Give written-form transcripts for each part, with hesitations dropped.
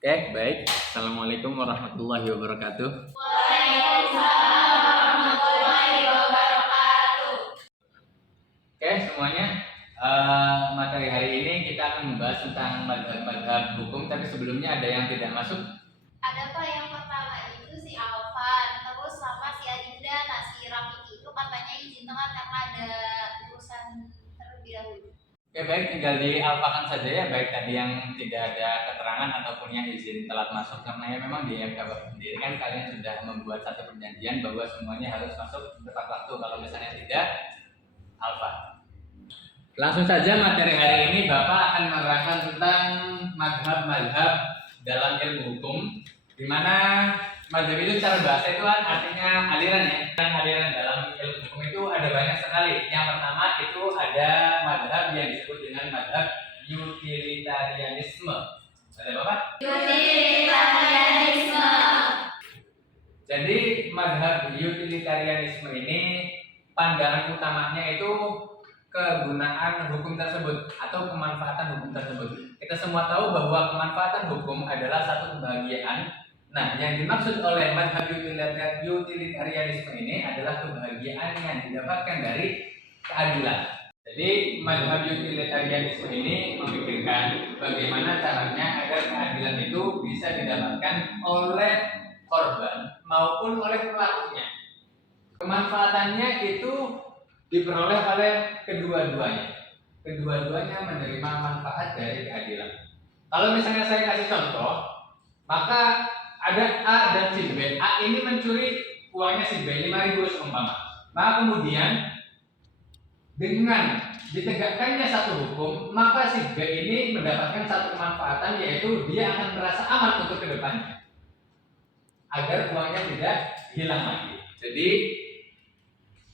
Oke, baik. Assalamualaikum warahmatullahi wabarakatuh. Waalaikumsalam warahmatullahi wabarakatuh. Oke, semuanya. Materi hari ini kita akan membahas tentang madhab-madhab hukum, tapi sebelumnya ada yang tidak masuk. Ada Pak, yang pertama itu si Alvan, terus sama si Adinda, nah si Rafiki itu katanya izin tengah karena ada urusan terlebih dahulu. Oke, baik. Tinggal dialfakan saja ya, baik tadi yang tidak ada keterangan ataupun yang izin telat masuk, karena ya memang di MK sendiri kan kalian sudah membuat satu perjanjian bahwa semuanya harus masuk tepat waktu. Kalau misalnya tidak, alfa. Langsung saja materi hari ini Bapak akan menerangkan tentang madhab-madhab dalam ilmu hukum, di mana madhab itu secara bahasa itu kan artinya aliran ya. Aliran dalam ilmu hukum itu ada banyak sekali. Yang pertama itu ada madhab yang disebut dengan madhab utilitarianisme. Ada Bapak? Utilitarianisme. Jadi madhab utilitarianisme ini pandangan utamanya itu kegunaan hukum tersebut atau kemanfaatan hukum tersebut. Kita semua tahu bahwa kemanfaatan hukum adalah satu kebahagiaan. Nah, yang dimaksud oleh madhab utilitarianisme ini adalah kebahagiaan yang didapatkan dari keadilan. Jadi madhab utilitarianisme ini memikirkan bagaimana caranya agar keadilan itu bisa didapatkan oleh korban maupun oleh pelakunya. Kemanfaatannya itu diperoleh oleh kedua-duanya. Kedua-duanya menerima manfaat dari keadilan. Kalau misalnya saya kasih contoh, maka ada A dan si B. A ini mencuri uangnya si B 5.000 seumpama. Maka kemudian dengan ditegakkannya satu hukum, maka si B ini mendapatkan satu kemanfaatan, yaitu dia akan merasa aman untuk kedepannya agar uangnya tidak hilang lagi. Jadi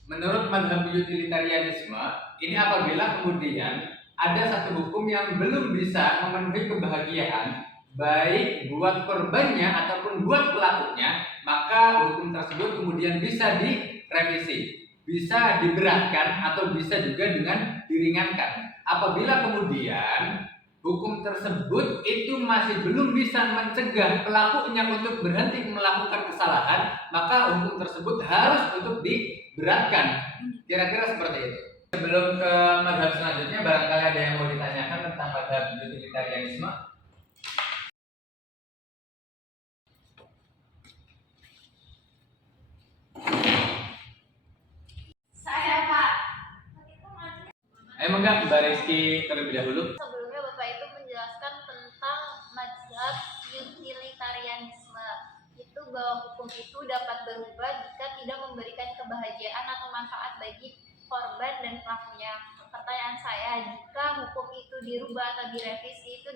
menurut madhab utilitarianisme, ini apabila kemudian ada satu hukum yang belum bisa memenuhi kebahagiaan baik buat korbannya ataupun buat pelakunya, maka hukum tersebut kemudian bisa direvisi, bisa diberatkan atau bisa juga dengan diringankan. Apabila kemudian hukum tersebut itu masih belum bisa mencegah pelakunya untuk berhenti melakukan kesalahan, maka hukum tersebut harus untuk diberatkan. Kira-kira seperti itu. Sebelum ke madhab selanjutnya, barangkali ada yang mau ditanyakan tentang madhab utilitarianisme. Saya Pak. Enggak, Mbak Rizky terlebih dahulu. Sebelumnya Bapak itu menjelaskan tentang mazhab utilitarianisme. Itu bahwa hukum itu dapat berubah jika tidak memberikan kebahagiaan atau manfaat bagi korban dan pelakunya. Pertanyaan saya, jika hukum itu dirubah atau direvisi itu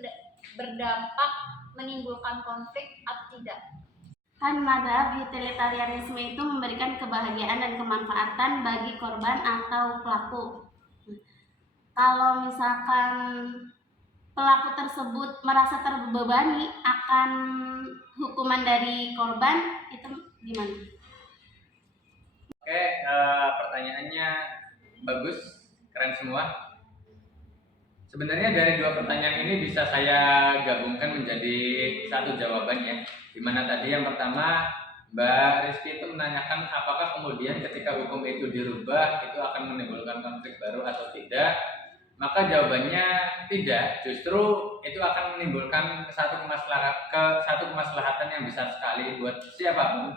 berdampak menimbulkan konflik atau tidak? Kan madhab utilitarianisme itu memberikan kebahagiaan dan kemanfaatan bagi korban atau pelaku. Kalau misalkan pelaku tersebut merasa terbebani akan hukuman dari korban, itu gimana? Oke, pertanyaannya bagus, keren semua. Sebenarnya dari dua pertanyaan ini bisa saya gabungkan menjadi satu jawaban ya. Dimana tadi yang pertama Mbak Rizky itu menanyakan apakah kemudian ketika hukum itu dirubah itu akan menimbulkan konflik baru atau tidak. Maka jawabannya tidak, justru itu akan menimbulkan satu kemaslahatan yang besar sekali buat siapapun.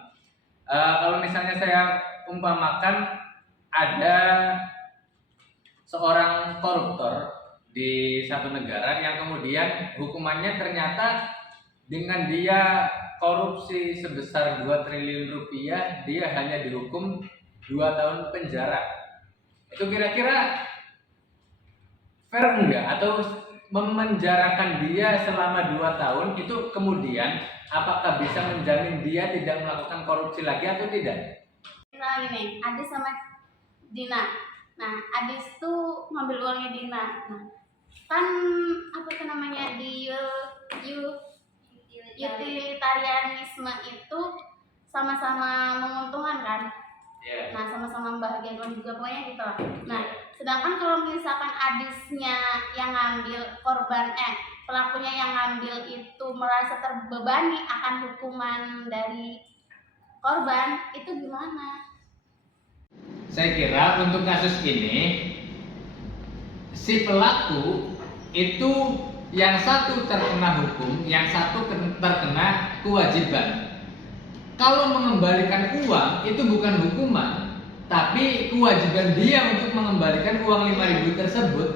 Kalau misalnya saya umpamakan ada seorang koruptor di satu negara yang kemudian hukumannya ternyata dengan dia korupsi sebesar 2 triliun rupiah, dia hanya dihukum 2 tahun penjara. Itu kira-kira fair enggak? Atau memenjarakan dia selama 2 tahun itu kemudian apakah bisa menjamin dia tidak melakukan korupsi lagi atau tidak? Nah gini, Adis sama Dina. Nah, Adis tuh ngambil uangnya Dina. Nah, kan apa tuh namanya di utilitarianisme itu sama-sama menguntungkan kan? Yeah. Nah, sama-sama membahagiakan juga pokoknya gitu lah. Nah, sedangkan kalau misalkan Adisnya yang ngambil korban pelakunya yang ngambil itu merasa terbebani akan hukuman dari korban, itu gimana? Saya kira untuk kasus ini si pelaku itu yang satu terkena hukum, yang satu terkena kewajiban. Kalau mengembalikan uang itu bukan hukuman, tapi kewajiban dia untuk mengembalikan uang 5.000 tersebut.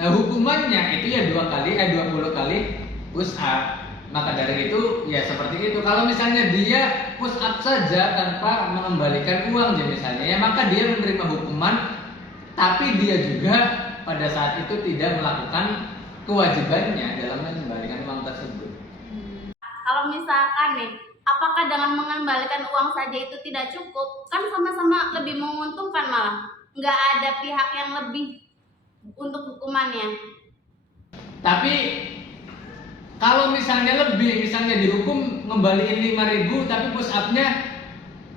Nah, hukumannya itu ya 20 kali push up. Maka dari itu ya seperti itu. Kalau misalnya dia push up saja tanpa mengembalikan uang misalnya, ya maka dia menerima hukuman, tapi dia juga pada saat itu tidak melakukan kewajibannya dalam mengembalikan uang tersebut. Kalau misalkan nih, apakah dengan mengembalikan uang saja itu tidak cukup? Kan sama-sama lebih menguntungkan, malah nggak ada pihak yang lebih untuk hukumannya. Tapi kalau misalnya lebih, misalnya dihukum ngembaliin 5.000 tapi push up-nya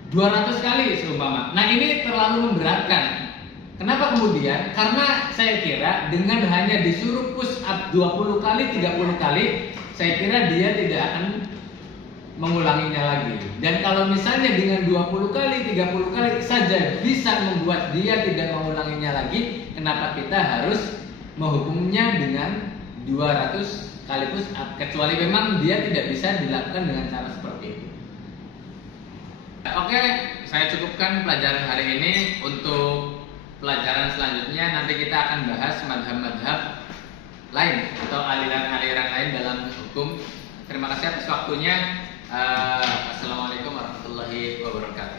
200 kali seumpama. Nah, ini terlalu memberatkan. Kenapa kemudian? Karena saya kira dengan hanya disuruh push up 20 kali, 30 kali, saya kira dia tidak akan mengulanginya lagi. Dan kalau misalnya dengan 20 kali, 30 kali saja bisa membuat dia tidak mengulanginya lagi, kenapa kita harus menghukumnya dengan 200 kali push up? Kecuali memang dia tidak bisa dilakukan dengan cara seperti itu. Oke, saya cukupkan pelajaran hari ini. Untuk pelajaran selanjutnya nanti kita akan bahas madhab-madhab lain atau aliran-aliran lain dalam hukum. Terima kasih atas waktunya. Assalamualaikum warahmatullahi wabarakatuh.